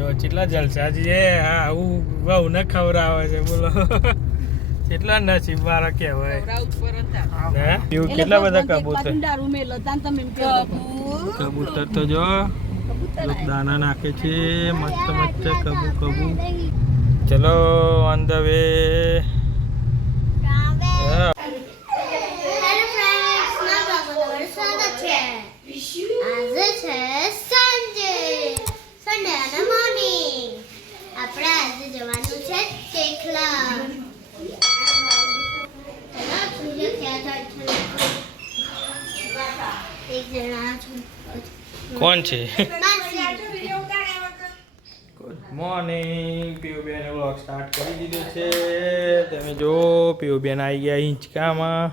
જો કેટલા જલસાજી છે. હા આવું બહુ ને ખવડાવે છે બોલો. કેટલા નસીબ વાળા કહેવાય. કેટલા બધા કબૂતર તો જો દાના નાખે છે મસ્ત મસ્ત કબૂ. ચલો ઓન ધ વે. કોણ છે? Good morning. Piyuben vlog start કરી દીધો છે. તમે જો પીયુબેન આવી ગયા હિંચકામાં.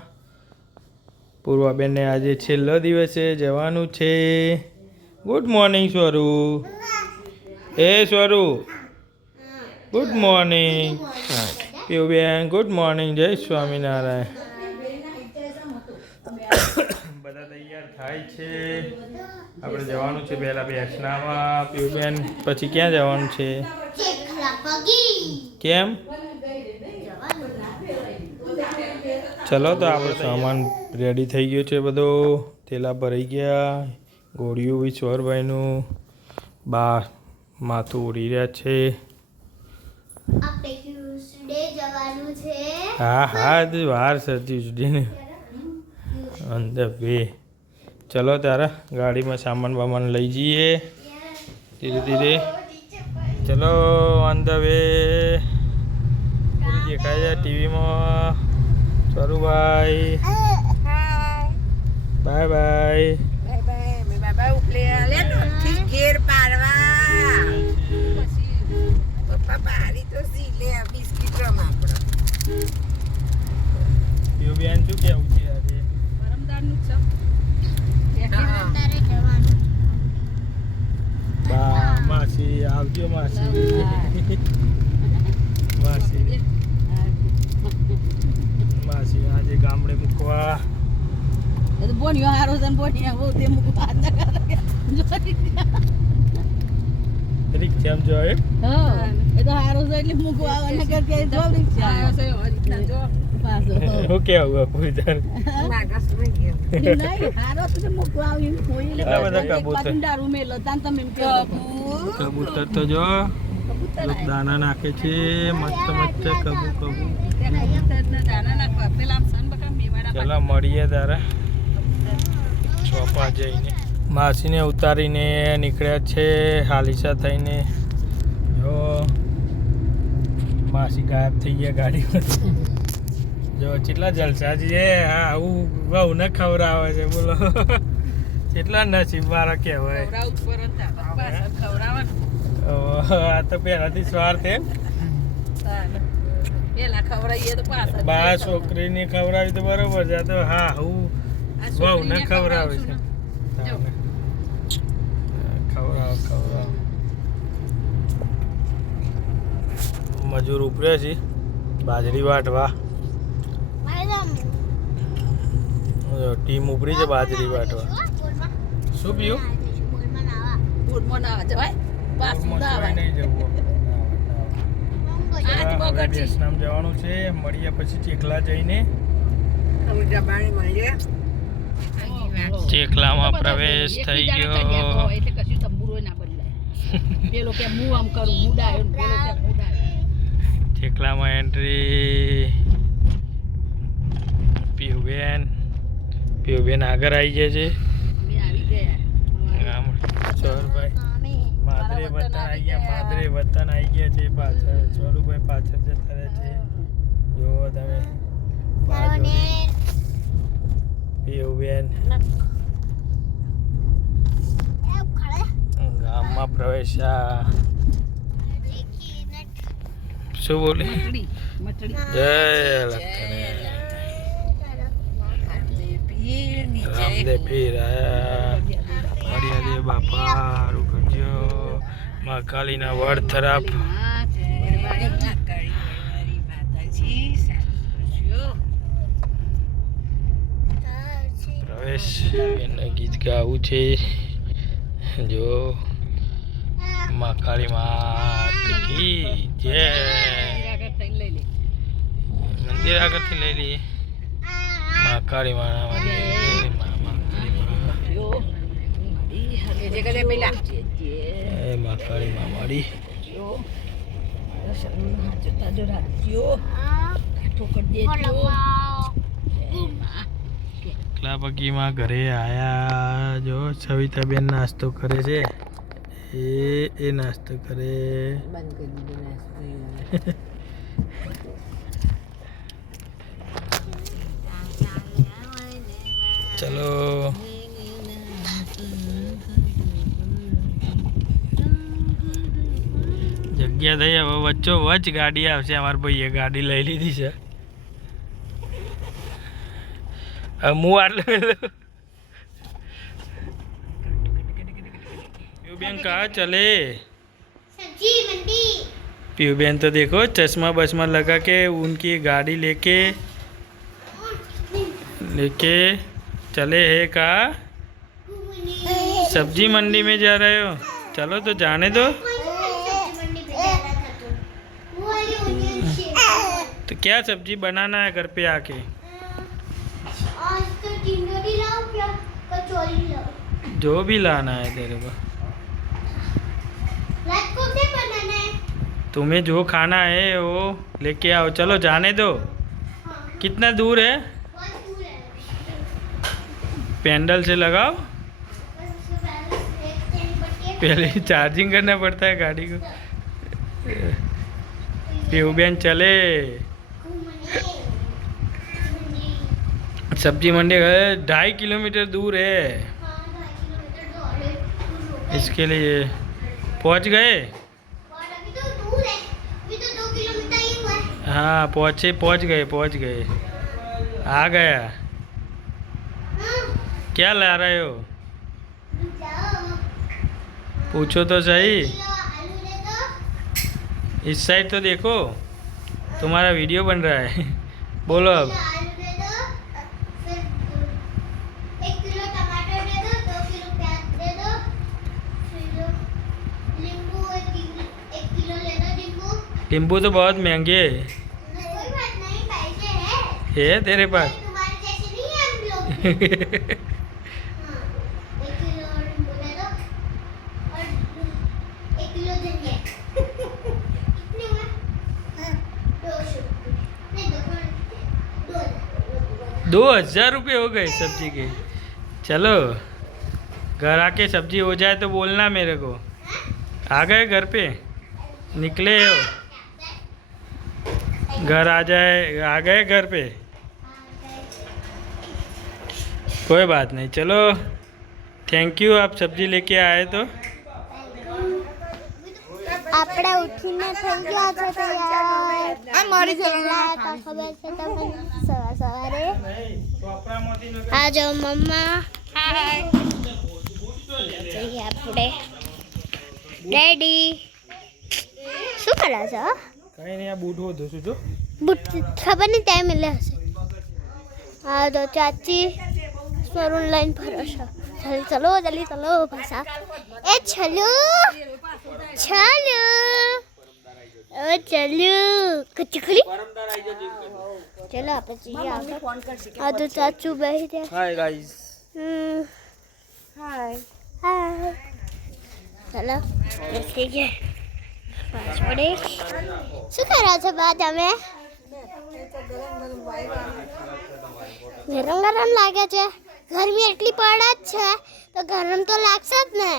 પૂર્વાબેનને આજે છેલ્લો દિવસ છે, જવાનું છે. Good morning Swaru. એ Swaru good morning. Piyuben good morning. જય સ્વામિનારાયણ. બધા તૈયાર થાય છે. આપણે જવાનું છે પહેલા બેસનામાં. પીયુબેન પછી ક્યાં જવાનું છે? કેમ? ચલો તો આપણો સામાન રેડી થઈ ગયો છે બધો. થેલા ભરાઈ ગયા. ગોળીઓ વિશ્વરભાઈનું બા માથું ઉડી રહ્યા છે. હા હા વાર સતી સુધીને ઓન ધ વે. ચલો તારા ગાડીમાં સામાન વામાન લઈ જઈએ ધીરે ધીરે. ચલો ઓન ધ વે. પૂરી દેખાય છે ટીવીમાં. સ્વરૂભાઈ બાય બાય. પીયુબેન શું કેવું છે આજે? બા માસી આવજો માસી. માસી આજે ગામડે મૂકવા. બોનિયો હારો છે બોનિયા બહુ તે મૂકવા રિક્ષામાં જોય. હા એ તો હારો છે એટલે મૂકવા આવવાને કરકે જો રિક્ષા આવ્યો છે હરીના જો પાછો. હું કેવું પૂરી તાર નહીં હારો છે મૂકવા આવીને કોઈ કેટલા બધા કબૂતર. પતંડારું મેલો તાન તમે એમ કહો કબૂતર તો જો દાના નાખે છે મસ્ત મસ્ત કબૂ. ચલો મળીએ તારા ચોપા જઈને. માસીને ઉતારીને નીકળ્યા છે હાલીસા થઈને. જો માસી ગાયબ થઈ ગયા ગાડીમાં. જો કેટલા જલસાજી છે. હા આવું બહુ ને ખવડાવે છે બોલો. કેટલા નસીબ વાળા કહેવાય. આ તો પહેલાથી સ્વાર્થ એમ. બા છોકરીને ખવડાવી તો બરોબર છે. તો હા હું બહુ ને ખવડાવે છે. ખવડાવ મજૂર ઉપર્યા છે બાજરી વાટવા. ટીમ ઉપરી છે બાજરી વાટવા. શું પીયું? બેસનામ જવાનું છે. મળીએ પછી ચેખલા જઈને. ચેખલામાં પ્રવેશ થઈ ગયો. એટલે કશું તંબુરો ના બદલાય. પેલો કે હું આમ કરું મુડાયો ને પેલો કે મુડાયો. ચેખલામાં એન્ટ્રી. પીયુબેન આગળ આવી જાય છે. ચોરભાઈ માદરે વતન આવી ગયા છે પાછળ. ચોરુભાઈ પાછળ જતા રહે છે. જુઓ તમે પીયુબેન ગામમાં પ્રવેશ્યા. શું બોલે? જય રામદેવ પીર આયા. મર્યાદે બાપા રૂકજો. મહાકાલીના વડ તરફ. પ્રવેશ એને ગીત ગાવું છે. જો માં કાળી માત કી જય. આગળ થઈને લઈ લે. મંદિર આગળથી લઈ લઈએ. માં કાળી માના મંદિર. માં કાળી માં. જો મારી હરે જે કરે પેલા એ માં કાળી માં મારી. જો મારા શરણનો હાથ જોતા જો રાખજો ઠોકર દેજો. એટલા પગીમાં ઘરે આયા. જો સવિતાબેન નાસ્તો કરે છે. એ નાસ્તો કરે. બંધ કરી દીધો નાસ્તો. ચલો જગ્યા થઈ હવે વચ્ચો વચ ગાડી આવશે. અમારા ભાઈએ ગાડી લઈ લીધી છે. હવે હું આટલું पीयूबेन कहाँ चले? सब्जी मंडी। पीयूबेन तो देखो चश्मा बश्मा लगा के उनकी गाड़ी लेके चले है का सब्जी मंडी में जा रहे हो? चलो तो जाने दो. तो क्या सब्जी बनाना है घर पे आके? आज तो टिंडोरी लाओ क्या कचौरी लाओ जो भी लाना है तेरे को. रात को क्या बनाना है? तुम्हें जो खाना है वो लेके आओ. चलो जाने दो. हाँ कितना दूर है? बहुत दूर है। पेंडल से लगाओ. बस उसके पहले एक टाइम बटे पहले ही चार्जिंग करना पड़ता है गाड़ी को. पीयूबेन चले घूमने मंडी। सब्जी मंडी 2.5 किलोमीटर दूर है. हाँ 2.5 किलोमीटर दौड़े दूर हो गए। इसके लिए पहुंच गए. और अभी तो दूर है, अभी तो 2 किलोमीटर ही हुआ है। हाँ पहुंच गए. आ गया. हाँ क्या ला रहे हो? जाओ। पूछो तो सही. किलो आलू दे दो। इस साइड तो देखो तुम्हारा वीडियो बन रहा है. बोलो अब. किलो आलू दे दो, फिर 1 किलो टमाटर दे दो, 2 किलो प्याज दे दो, फिर नींबू 1 किलो ले लो नींबू। नींबू तो बहुत महंगे कोई बात नहीं, पैसे है है तेरे पास. तुम्हारे जैसे नहीं है हम लोग। हाँ 1 किलो नींबू दे दो और 1 किलो धनिया। कितने हुए? 200 नहीं 2,000 रुपये हो गए सब्जी के. चलो घर आके सब्जी हो जाए तो बोलना मेरे को. आ गए घर पे? निकले हो? घर आ गए घर पे? कोई बात नहीं. चलो थैंक यू आप सब्जी लेके आए तो. આપણે ઉઠીને થઈ ગયા છે તૈયાર. આ મારી કેટલા હતા ખબર છે તમને? સવારે આ જો મમ્મા જઈએ આપણે. ડેડી શું કરે છે? કઈ નહીં આ બૂટ હોધું છું જો. બુટ ખબર નહીં ત્યાં મળે હશે. હા તો ચાચી સ્વરૂન લાઈન ફરો છો. ચલો જલ્દી ચલો ભાષા. એ ચલો ચલો ઓ ચલો કચકડી. ચલો આપણે જઈએ આગળ. આ તો ચાચુ બેસી જાય. Hi guys. Hi hi. ચલો બેસી ગયા. પાછળે શું કરો છો બા તમે? ગરમ ગરમ લાગે છે. ગરમી એટલી પડે જ છે તો ગરમ તો લાગશે જ ને.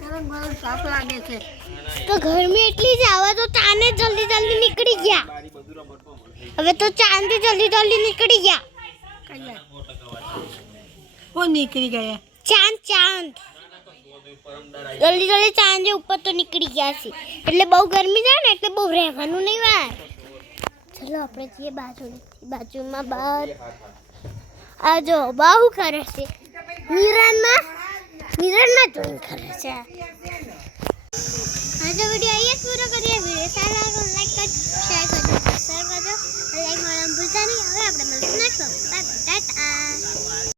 ગરમ સાફ લાગે છે. તો ગરમી એટલી જ આવે તો ચાને જલ્દી જલ્દી નીકળી ગયા. હવે તો ચાંદી જલ્દી નીકળી ગયા. કોણ નીકળી ગયા? ચાંદ જલ્દી ચાંદ ઉપર તો નીકળી ગયા છે. એટલે બહુ ગરમી છે ને એટલે બહુ રહેવાનું નહીં વાર. ચલો આપણે જઈએ બાજુમાં બહાર. આ જો બહુ કરે છે. મિરરમાં જોઈન કરે છે. હા તો વિડીયો અહીંયા પૂરો કરીએ. વિડીયો સારો લાગે લાઈક કરજો, શેર કરજો, સબસ્ક્રાઈબ કરજો. લાઈક કરવાનું ભૂલતા નહીં. હવે આપણે મળીશું નેક્સ્ટ ટાટા.